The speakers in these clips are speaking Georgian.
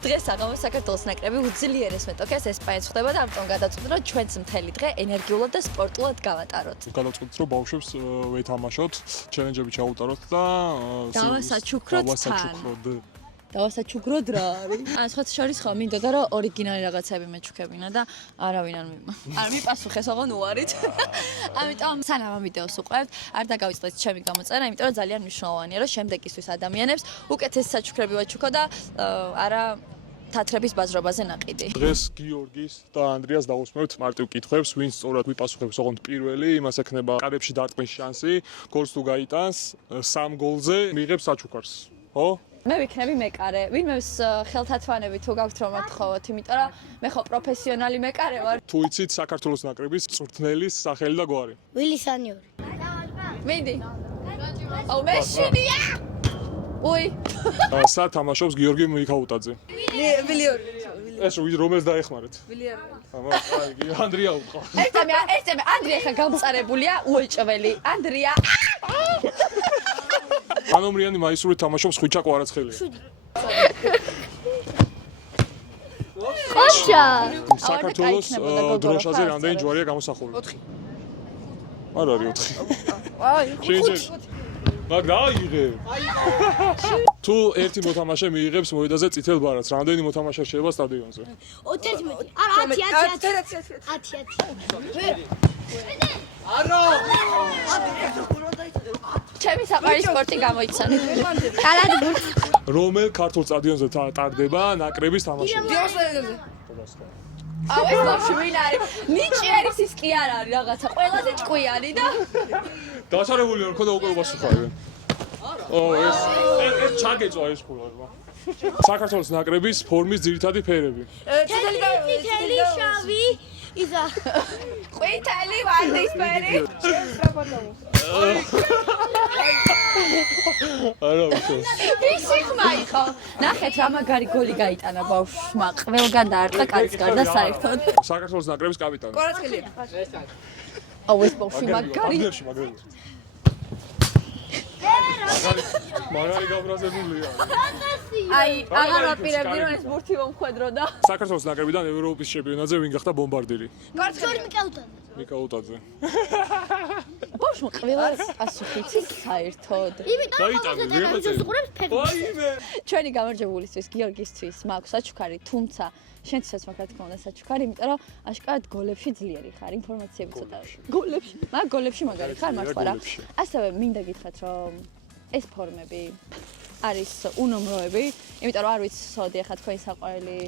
დღეს საღამოს საქართველოს ნაკრები უძლიერეს მეტოქეს ესპანეთს ხვდება და ამიტომ გადაწყვიტა რომ ჩვენც მთელი დღე ენერგიულად და სპორტულად გავატაროთ. გადაწყვიტეთ რომ ბავშვებს ვეთამაშოთ, ჩელენჯები ჩაუტაროთ და დავასაჩუქროდ რა არის? სხვათა შორის ხო მინდოდა რომ ორიგინალი რაღაცები მეჩუქებინა და არავინ არ მიპასუხეს ოღონ უარით. ამიტომ სანამ ამ ვიდეოს უყურებთ, არ დაგავიწყდეთ ჩემი გამოწერა, იმიტომ რომ ძალიან მნიშვნელოვანია რომ შემდეგისთვის ადამიანებს უკეთეს საჩუქრები ვაჩუქო და არა თათრების ბაზრობაზე ნაყიდი. დღეს გიორგის და ანდრიას დავუსმევთ მარტივ კითხვებს, ვინც სწორად ვიპასუხებს ოღონდ პირველი, იმას ექნება კარებში დარტყმის შანსი, გოლს თუ გაიტანს, 3 გოლზე მიიღებს საჩუქარს. ხო? მე ვიქნები მეკარე, ვინმეს ხელთათვანები თუ გაქვთ რომ მათხოვოთ, იმიტომ რომ მე ხო პროფესიონალი მეკარე ვარ. თუ იცით საქართველოს ნაკრების წვრთნელის სახელი და გვარი? ვილი სანიორი. მინდი. აუ მეშინია. უი. სათამაშობს გიორგი მიქაუტაძე. ვილიორი. ეს რომელს დაეხმარეთ? ვილიორი. ანდრია უთხრა. ერთემე ანდრია ხა გამწარებულია, უეჭველი. ანდრია. ანომრიანი მაისური თამაშობს ხვიჩა კვარაცხელია. ხოშა. საქართველოს დროშაზე რამდენი ჯვარია გამოსახული? 4. არ არის 4. აი, 5. მაგ დაიღე. თუ ერთი მოთამაშე მიიღებს მოედაზე წითელ ბარათს, რამდენი მოთამაშე რჩება სტადიონზე? 11. არა 10. არა. ჩემი საყვარელი სპორტი გამოიცანეთ. კალად ბურთი. რომელ ქართულ სტადიონზე ტარდება ნაკრების თამაში? აუ ეს ბავშვი ვინ არის? ნიჭიერის ის კი არ არის რაღაცა, ყველაზე ჭკვიანი და დაჩარებული არ ხოდა უკვე უპასუხავენ. ეს ჩაგეწვა ეს ხოლმე. საქართველოს ნაკრების ფორმის ძირითადი ფერები. წითელი, შავი, იზა. ყვითელი, ვარდისფერი. არა ვიცი. ვისი ხმა იყო? ნახეთ რა მაგარი გოლი გაიტანა ბავშვმა. ყველგან დაარტყა კაცის გარდა საერთოდ. საქართველოს ნაკრების კაპიტანი. კვარაცხელია. აუ ეს ბავშვი მაგარი. მაგარი გაბრაზებულია. აი, აღარ ვაპირებდი რომ ეს ბურთი მომხვედრო და საქართველოს ნაკრებიდან ევროპის ჩემპიონატზე ვინ გახდა ბომბარდირი? კვარცხელი მიკაუტაძე. მიკაუტაძე. ბავშვმა ყველას პასუხი იცის საერთოდ. ჩვენი გამარჯვებულისთვის გიორგისთვის მაქვს საჩუქარი, თუმცა შენთვისაც მაქვს რა თქმა უნდა საჩუქარი, იმიტომ რომ აშკარად გოლებში ძლიერი ხარ, ინფორმაციები ცოტა. გოლებში მაგარი ხარ მართლა რა. ასევე მინდა გითხრათ რომ ეს ფორმები არის უნომროები, იმიტომ რომ არ ვიცი სოდი ახლა თქვენი საყვარელი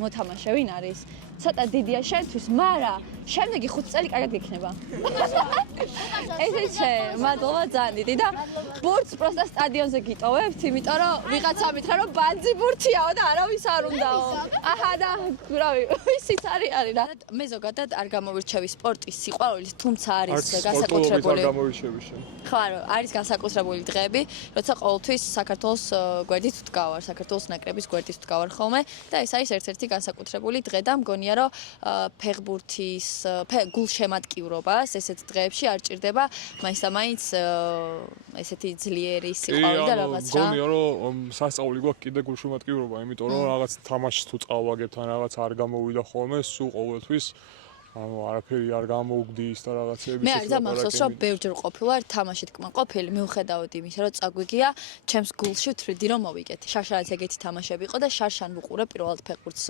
მოთამაშე ვინ არის. ცოტა დიდია შენთვის, მაგრამ შემდეგი 5 წელი კარგად გიქნება. ესე მადლობა ძალიან დიდი და ბურთს პროსტა სტადიონზე გიტოვებთ, იმიტომ რომ ვიღაცა მითხრა რომ ბანძი ბურთიაო და არავის არ უნდაო. აჰა და რავი, ისიც არის რა. მე ზოგადად არ გამოვირჩევი სპორტის სიყვარულით, თუმცა არის განსაკუთრებული. ხო, არის განსაკუთრებული დღეები, როცა ყოველთვის საქართველოს გვერდით ვდგავარ, საქართველოს ნაკრების გვერდით ვდგავარ ხოლმე და ეს არის ერთ-ერთი განსაკუთრებული დღე და მგონია რომ ფეხბურთის გულშემატკივრობას ესეთ დღეებში არ ჭირდება მაინც და მაინც ესეთი ძლიერი სიყვარული და რაღაც რა. მგონია რომ სასწაული გვაქვს კიდე გულშემატკივრობა, იმიტომ რომ რაღაც თამაშს თუ წავაგებთ ან რაღაც არ გამოვიდა ხოლმე, სულ ყოველთვის არაფერი არ გამოგდის და რაღაცები მე არ დამახსოვს რომ ბევრჯერ ყოფილვარ თამაშით კმაყოფილი მიუხედავად იმისა რომ წაგვიგია ჩემს გულში ვთვლიდი რომ მოვიგეთ შარშანაც ეგეთი თამაშები იყო და შარშან ვუყურე პირველად ფეხბურთს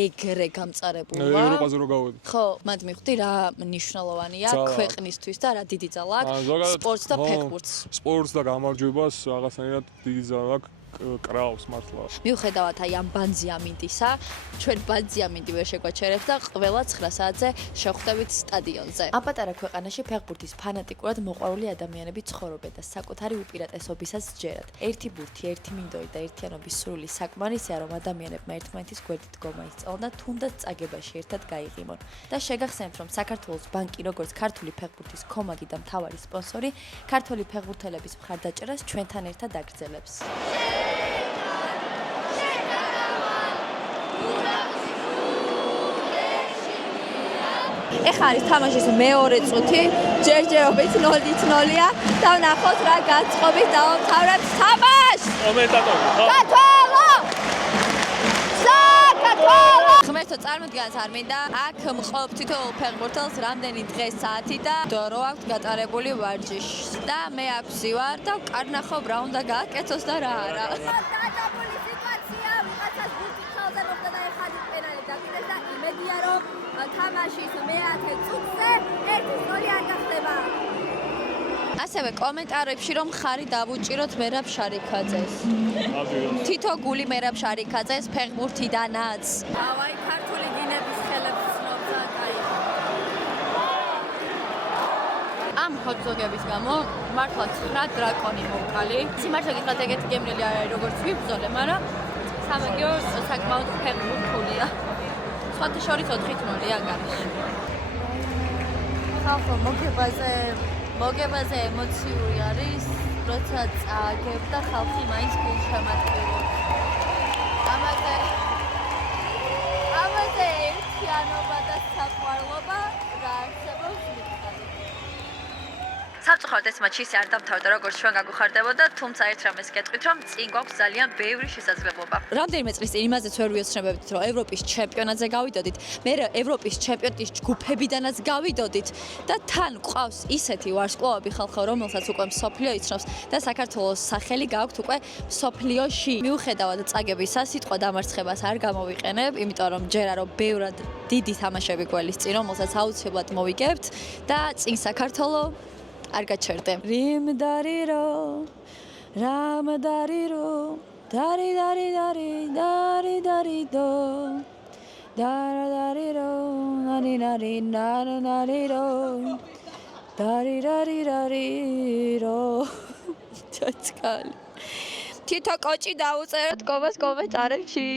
ეგრე გამწარებულმა ევროპაზე რო გავედი ხო მანდ მივხვდი რა მნიშვნელოვანია ქვეყნისთვის და რა დიდი ძალა აქვს სპორტს და ფეხბურთს სპორტს და გამარჯვებას რაღაცნაირად დიდი ძალა აქვს კრავს მართლა. მიუხედავად აი ამ ბანძიამინდისა, ჩვენ ბანძიამინდი ვერ შეგვაჩერებს და ყველა 9 საათზე შევხვდებით სტადიონზე. ამ პატარა ქვეყანაში ფეხბურთის ფანატიკურად მოყვარული ადამიანები ცხოვრობენ და საკუთარი უპირატესობისას ჯერათ. ერთი ბურთი, ერთი მინდორი და ერთიანობის სრული საკმარისია, რომ ადამიანებმა ერთმანეთის გვერდით გომაისწავლონ და თუნდაც წაგებაში ერთად გაიღიმონ. და შეგახსენებთ, რომ საქართველოს ბანკი, როგორც ქართული ფეხბურთის კომაგი და მთავარი სპონსორი, ქართული ფეხბურთელების მხარდაჭერას ჩვენთან ერთად აგრძელებს. ეხლა არის თამაშის მეორე წუთი, ჯერჯერობით 0-0-ია და ვნახოთ რა განწყობით დავამთავრებთ თამაშს. კომენტატორი, ხო? ქართველო! მართო წარმოდგენს არ მინდა. აქ მყოფ თითოეულ ფეხბურთელს რამდენი დღე საათი და დრო აქვს გატარებული ვარჯიში. და მე აქ ვსივარ და კარნახობ რა უნდა გააკეთოს და რა არა. დაძაბული სიტუაცია, ვიღაცას ბურთი ხალხზე მოხდა და ეხალი პენალი დაკიდეს და იმედია რომ თამაშის მეათე წუთზე 1-0 არ გახდება. ასევე კომენტარებში რომ ხარი დავუჭიროთ მერაბ შარიქაძეს. თითო გული მერაბ შარიქაძეს ფეხბურთიდანაც. ავაი ქართული გინების ხელებს ცნობს და კაი. ამ ჰოტ-დოგების გამო მართლა 9 დრაკონი მოვკალი. სიმართლე გითხრათ ეგეთი გემრიელი არ არის როგორც ვიბრძოლე, მაგრამ სამაგიო საკმაოდ ფეხბურთულია. სხვათა შორის 4-0 ანგარიში. ხალხო მოგებაზე ემოციური არის, როცა წააგებ და ხალხი მაინც გულს შემატკივებს. ამაზე ერთიანობა და საყვარლობა რა არსებობს მითხარი. სამწუხაროდ ეს მატჩი ისე არ დამთავრდა, როგორც ჩვენ გაგუხარდებოდა, თუმცა ერთ რამეს გეტყვით, რომ წინ გვაქვს ძალიან ბევრი შესაძლებლობა. რამდენიმე წლის წინ იმაზე ვერ ვიოცნებებდით, რომ ევროპის ჩემპიონატზე გავიდოდით, მე ევროპის ჩემპიონატის ჯგუფებიდანაც გავიდოდით და თან ყავს ისეთი ვარსკვლავები ხალხო, რომელსაც უკვე მსოფლიო იცნობს და საქართველოს სახელი გააქვთ უკვე მსოფლიოში. მიუხედავად წაგებისა, სიტყვა დამარცხებას არ გამოვიყენებ, იმიტომ რომ ჯერა რომ ბევრად დიდი თამაშები გველის წინ, რომელსაც აუცილებლად მოვიგებთ და წინ საქართველო არ გაჩერდე. რიმ დარირო რამ დარირო დარი დარი დარი დარი დარი დო დარა დარირო ნარი ნარი ნარა ნარირო დარი დარი დარირო ჩაჭკალი თითო კოჭი დაუწეროთ კომენტარებში.